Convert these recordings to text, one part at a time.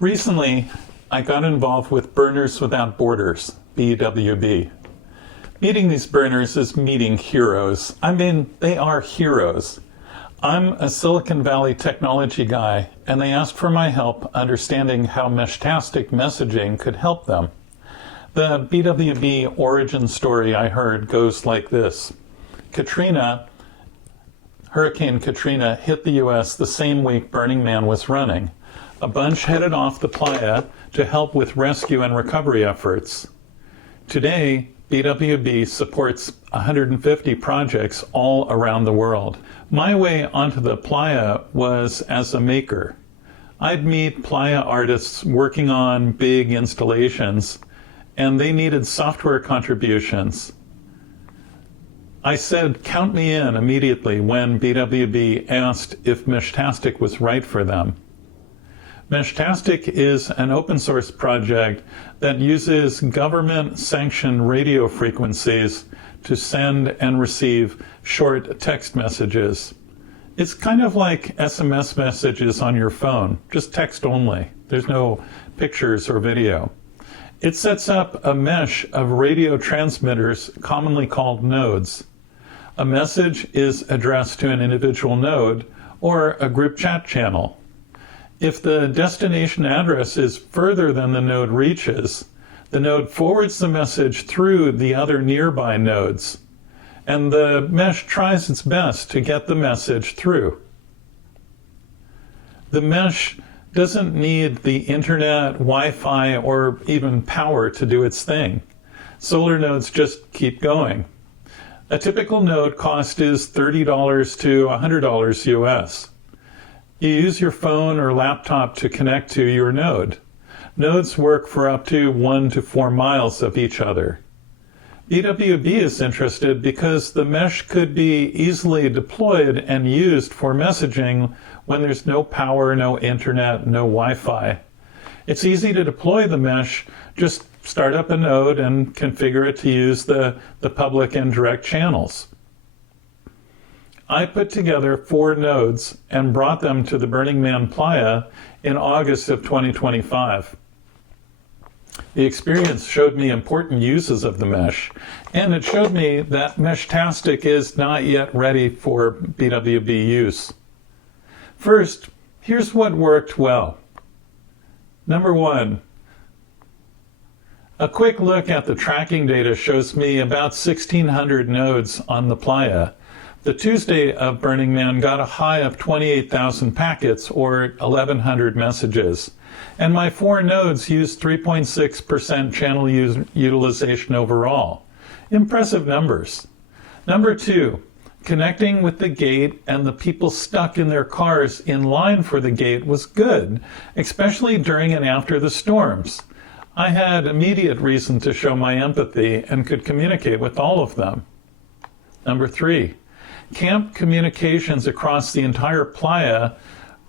Recently, I got involved with Burners Without Borders, BWB. Meeting these burners is meeting heroes. I mean, they are heroes. I'm a Silicon Valley technology guy, and they asked for my help understanding how Meshtastic messaging could help them. The BWB origin story I heard goes like this. Hurricane Katrina hit the U.S. the same week Burning Man was running. A bunch headed off the playa to help with rescue and recovery efforts. Today, BWB supports 150 projects all around the world. My way onto the playa was as a maker. I'd meet playa artists working on big installations, and they needed software contributions. I said, count me in immediately when BWB asked if Meshtastic was right for them. Meshtastic is an open source project that uses government-sanctioned radio frequencies to send and receive short text messages. It's kind of like SMS messages on your phone, just text only. There's no pictures or video. It sets up a mesh of radio transmitters commonly called nodes. A message is addressed to an individual node or a group chat channel. If the destination address is further than the node reaches, the node forwards the message through the other nearby nodes, and the mesh tries its best to get the message through. The mesh doesn't need the internet, Wi-Fi, or even power to do its thing. Solar nodes just keep going. A typical node cost is $30 to $100 US. You use your phone or laptop to connect to your node. Nodes work for up to 1 to 4 miles of each other. BWB is interested because the mesh could be easily deployed and used for messaging when there's no power, no internet, no Wi-Fi. It's easy to deploy the mesh. Just start up a node and configure it to use the public and direct channels. I put together 4 nodes and brought them to the Burning Man playa in August of 2025. The experience showed me important uses of the mesh, and it showed me that Meshtastic is not yet ready for BWB use. First, here's what worked well. Number 1, a quick look at the tracking data shows me about 1,600 nodes on the playa. The Tuesday of Burning Man got a high of 28,000 packets, or 1,100 messages. And my 4 nodes used 3.6% channel utilization overall. Impressive numbers. Number 2, connecting with the gate and the people stuck in their cars in line for the gate was good, especially during and after the storms. I had immediate reason to show my empathy and could communicate with all of them. Number 3, camp communications across the entire playa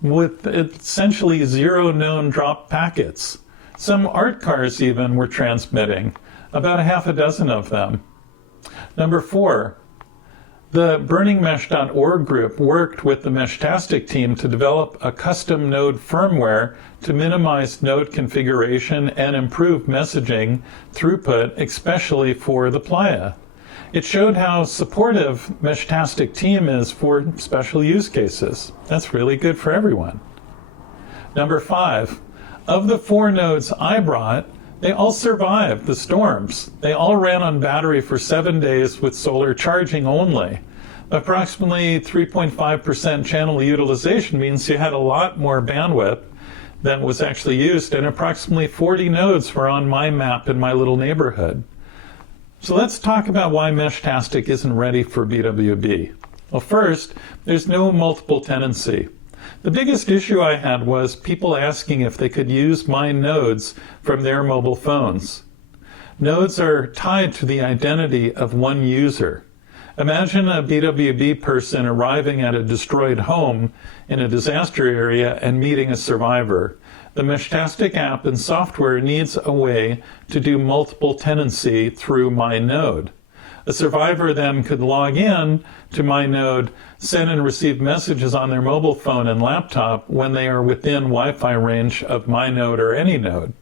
with essentially 0 known dropped packets. Some art cars even were transmitting, about a half a dozen of them. Number 4, the burningmesh.org group worked with the Meshtastic team to develop a custom node firmware to minimize node configuration and improve messaging throughput, especially for the playa. It showed how supportive Meshtastic team is for special use cases. That's really good for everyone. Number 5, of the 4 nodes I brought, they all survived the storms. They all ran on battery for 7 days with solar charging only. Approximately 3.5% channel utilization means you had a lot more bandwidth than was actually used, and approximately 40 nodes were on my map in my little neighborhood. So let's talk about why Meshtastic isn't ready for BWB. Well, first, there's no multiple tenancy. The biggest issue I had was people asking if they could use my nodes from their mobile phones. Nodes are tied to the identity of one user. Imagine a BWB person arriving at a destroyed home in a disaster area and meeting a survivor. The Meshtastic app and software needs a way to do multiple tenancy through my node. A survivor then could log in to my node, send and receive messages on their mobile phone and laptop when they are within Wi-Fi range of my node or any node.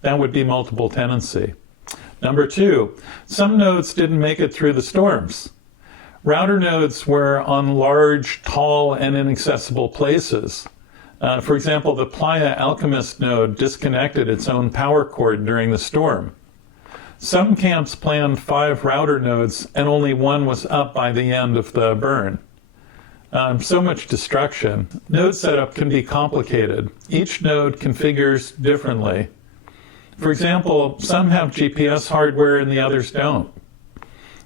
That would be multiple tenancy. Number 2, some nodes didn't make it through the storms. Router nodes were on large, tall, and inaccessible places. For example, the Playa Alchemist node disconnected its own power cord during the storm. Some camps planned 5 router nodes, and only 1 was up by the end of the burn. So much destruction. Node setup can be complicated. Each node configures differently. For example, some have GPS hardware and the others don't.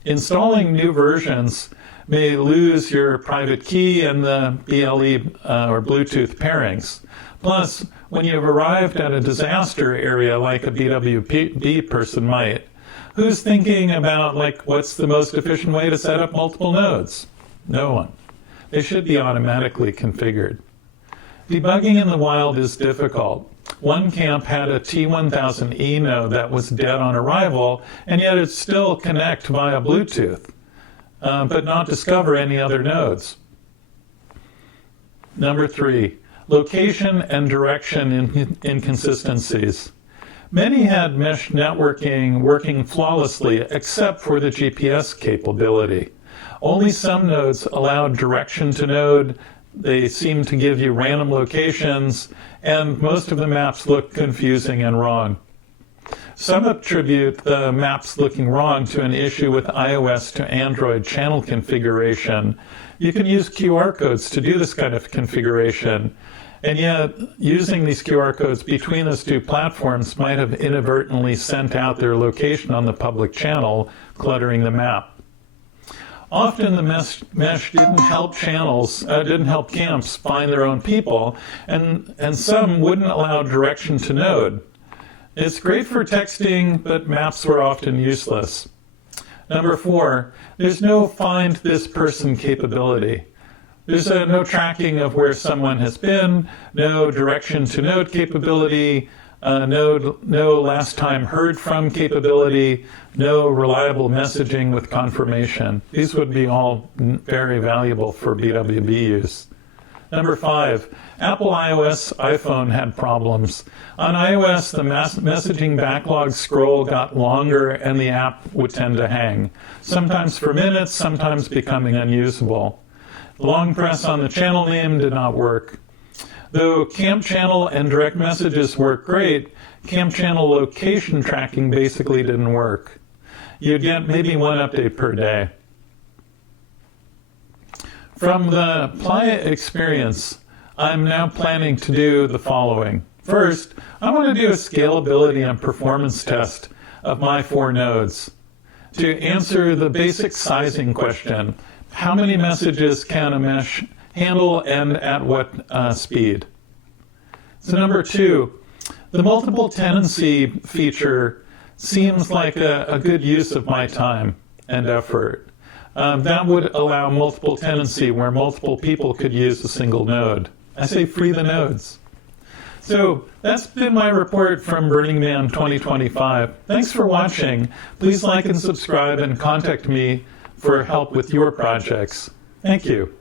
Installing new versions may lose your private key and the BLE or Bluetooth pairings. Plus, when you've arrived at a disaster area like a BWB person might, who's thinking about what's the most efficient way to set up multiple nodes? No one. They should be automatically configured. Debugging in the wild is difficult. One camp had a T1000E node that was dead on arrival, and yet it still connect via Bluetooth, but not discover any other nodes. Number 3, location and direction inconsistencies. Many had mesh networking working flawlessly except for the GPS capability. Only some nodes allowed direction to node. They seem to give you random locations, and most of the maps look confusing and wrong. Some attribute the maps looking wrong to an issue with iOS to Android channel configuration. You can use QR codes to do this kind of configuration, and yet using these QR codes between those two platforms might have inadvertently sent out their location on the public channel, cluttering the map. Often the mesh didn't help camps find their own people, and some wouldn't allow direction to node. It's great for texting, but maps were often useless. Number 4, there's no find this person capability. There's no tracking of where someone has been, no direction to node capability, no last time heard from capability, no reliable messaging with confirmation. These would be all very valuable for BWB use. Number 5, Apple iOS iPhone had problems. On iOS, the messaging backlog scroll got longer and the app would tend to hang, sometimes for minutes, sometimes becoming unusable. Long press on the channel name did not work. Though camp channel and direct messages work great, camp channel location tracking basically didn't work. You'd get maybe 1 update per day. From the Playa experience, I'm now planning to do the following. First, I want to do a scalability and performance test of my 4 nodes. To answer the basic sizing question, how many messages can a mesh handle and at what speed? So number 2, the multiple tenancy feature seems like a good use of my time and effort. That would allow multiple tenancy where multiple people could use a single node. I say free the nodes. So that's been my report from Burning Man 2025. Thanks for watching. Please like and subscribe and contact me for help with your projects. Thank you.